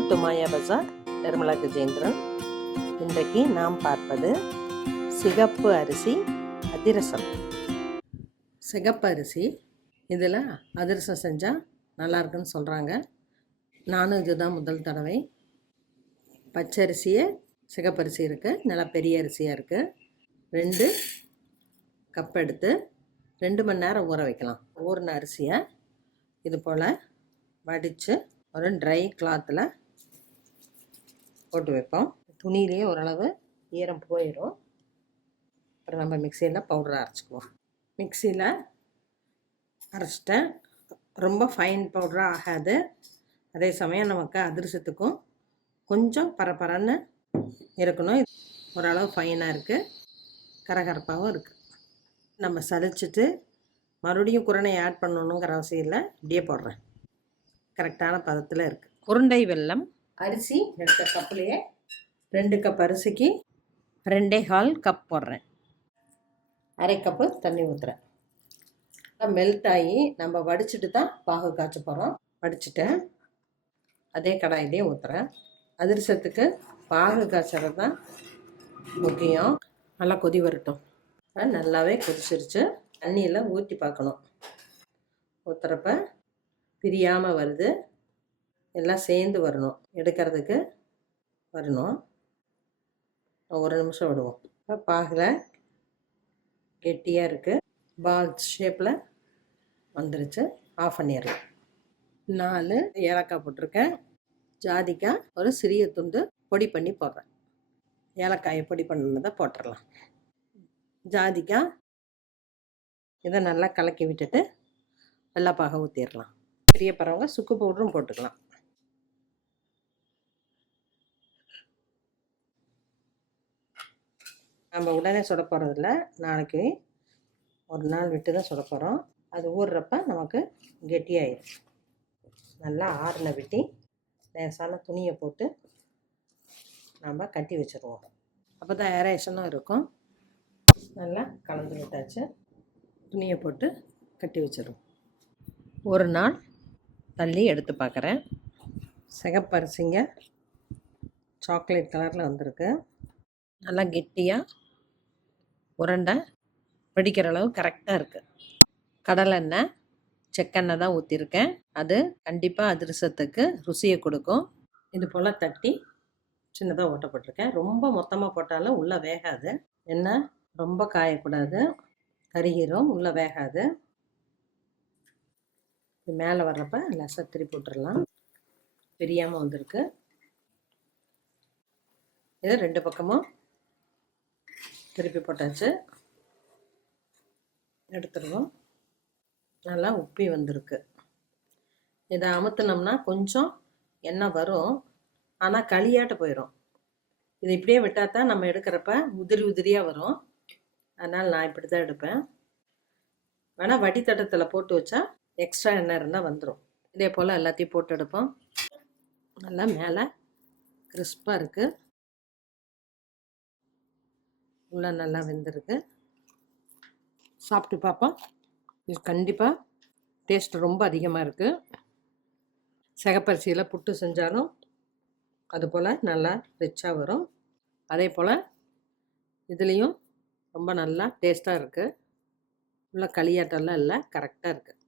Welcome to மாயா பஜார். நிர்மலா கஜேந்திரன். இன்றைக்கு நாம் பார்ப்பது சிகப்பு அரிசி அதிரசம். சிகப்பு அரிசி இதில் அதிரசம் செஞ்சால் நல்லாயிருக்குன்னு சொல்கிறாங்க. நானும் இதுதான் முதல் தடவை. பச்சரிசியே சிகப்பரிசி இருக்குது, நல்லா பெரிய அரிசியாக இருக்குது. 2 கப் எடுத்து 2 மணி நேரம் ஊற வைக்கலாம். ஊறின அரிசியை இது போல் வடித்து ஒரு ட்ரை கிளாத்தில் போட்டு வைப்போம். துணியிலேயே ஓரளவு ஈரம் போயிடும். அப்புறம் நம்ம மிக்சியில் பவுடரை அரைச்சிக்குவோம். மிக்சியில் அரைச்சிட்டேன். ரொம்ப ஃபைன் பவுடராக ஆகாது. அதே சமயம் நமக்கு அதிரசத்துக்கும் கொஞ்சம் பரபரன்னு இருக்கணும். ஓரளவு ஃபைனாக இருக்குது, கரகரப்பாகவும் இருக்குது. நம்ம சலிச்சிட்டு மறுபடியும் குரணை ஆட் பண்ணணுங்கிற அவசியம் இல்லை. இப்படியே போடுறேன். கரெக்டான பதத்தில் இருக்குது. உருண்டை வெல்லம். அரிசி எடுத்த கப்புலேயே 2 கப் அரிசிக்கு 2.25 கப் போடுறேன். அரை கப்பு தண்ணி ஊற்றுறேன். மெல்ட் ஆகி நம்ம வடிச்சிட்டு தான் பாகு காய்ச்ச போகிறோம். வடிச்சிட்டேன். அதே கடாயிலே ஊற்றுறேன். அதிரசத்துக்கு பாகு காய்ச்சறது தான் முக்கியம். நல்லா கொதி வரட்டும். நல்லாவே கொதிச்சிருச்சு. தண்ணியில் ஊற்றி பார்க்கணும். ஊற்றுறப்ப பிரியாமல் வருது, எல்லாம் சேர்ந்து வரணும். எடுக்கிறதுக்கு வரணும். 1 நிமிஷம் விடுவோம். இப்போ பாகில் கெட்டியாக இருக்குது. பால் ஷேப்பில் வந்துருச்சு. ஆஃப் பண்ணிடலாம். 4 ஏலக்காய் போட்டிருக்கேன். ஜாதிக்காய் ஒரு சிறிய துண்டு பொடி பண்ணி போடுறேன். ஏலக்காயை பொடி பண்ணதை போட்டுடலாம். ஜாதிக்காய் இதை நல்லா கலக்கி விட்டுட்டு வெள்ளைப்பாக ஊற்றிடலாம். பெரிய பறவங்க சுக்கு பவுடரும் போட்டுக்கலாம். நம்ம உடனே சுட போகிறதில்ல, நாளைக்கு ஒரு நாள் விட்டு தான் சுட போகிறோம். அது ஊறுறப்ப நமக்கு கெட்டியாயிடும். நல்லா ஆறின விட்டி லேசான துணியை போட்டு நம்ம கட்டி வச்சுருவோம். அப்போ தான் ஏரேஷனும் இருக்கும். நல்லா கலந்து விட்டாச்சு. துணியை போட்டு கட்டி வச்சிடுவோம். ஒரு நாள் தள்ளி எடுத்து பார்க்குறேன். சிகப்பரிசிங்க சாக்லேட் கலரில் வந்திருக்கு. நல்லா கெட்டியாக உருண்டை பிடிக்கிற அளவு கரெக்டாக இருக்குது. கடலெண்ணெய் செக்கெண்ணெய் தான் ஊற்றிருக்கேன். அது கண்டிப்பாக அதிரசத்துக்கு ருசியை கொடுக்கும். இது போல் தட்டி சின்னதாக ஓட்டப்பட்டிருக்கேன். ரொம்ப மொத்தமாக போட்டாலும் உள்ளே வேகாது. எண்ணெய் ரொம்ப காயக்கூடாது, கருகிரும், உள்ளே வேகாது. மேலே வர்றப்ப லேசாக திருப்பி விட்டுறலாம். பிரியாமல் வந்திருக்கு. இது 2 பக்கமும் திருப்பி போட்டாச்சு. எடுத்துருவோம். நல்லா உப்பி வந்திருக்கு. இதை அமுத்துனோம்னா கொஞ்சம் எண்ணெய் வரும், ஆனால் களியாட்ட போயிடும். இது இப்படியே விட்டால் தான் நம்ம எடுக்கிறப்ப உதிரி உதிரியாக வரும். அதனால் நான் இப்படி தான் எடுப்பேன். வேணால் வடித்தட்டத்தில் போட்டு வச்சா எக்ஸ்ட்ரா எண்ணெய் இருந்தால் வந்துடும். இதே போல் எல்லாத்தையும் போட்டு எடுப்போம். நல்லா மேலே கிறிஸ்பாக இருக்குது, உள்ளே நல்லா வெந்திருக்கு. சாப்பிட்டு பார்ப்போம். இது கண்டிப்பாக டேஸ்ட் ரொம்ப அதிகமாக இருக்குது. சிகப்பரிசியில் புட்டு செஞ்சாலும் அதுபோல் நல்லா ரிச்சாக வரும். அதே போல் இதுலேயும் ரொம்ப நல்லா டேஸ்ட்டாக இருக்குது. உள்ள களியாட்டெல்லாம் இல்லை, கரெக்டாக இருக்குது.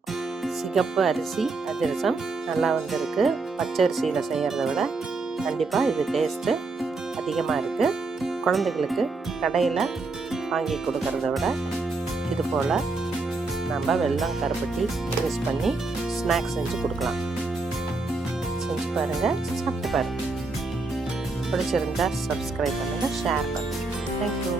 சிகப்பு அரிசி அதிரசம் நல்லா வந்திருக்கு. பச்சரிசியில் செய்கிறத விட கண்டிப்பாக இது டேஸ்ட்டு அதிகமாக இருக்குது. குழந்தைகளுக்கு கடையில் வாங்கி கொடுக்கறத விட இது போல் நம்ம வெல்லம் கருப்பட்டி மிக்ஸ் பண்ணி ஸ்நாக்ஸ் செஞ்சு கொடுக்கலாம். செஞ்சு பாருங்கள், சாப்பிட்டு பாருங்கள். பிடிச்சிருந்தா சப்ஸ்கிரைப் பண்ணுங்கள், ஷேர் பண்ணுங்கள். தேங்க்யூ.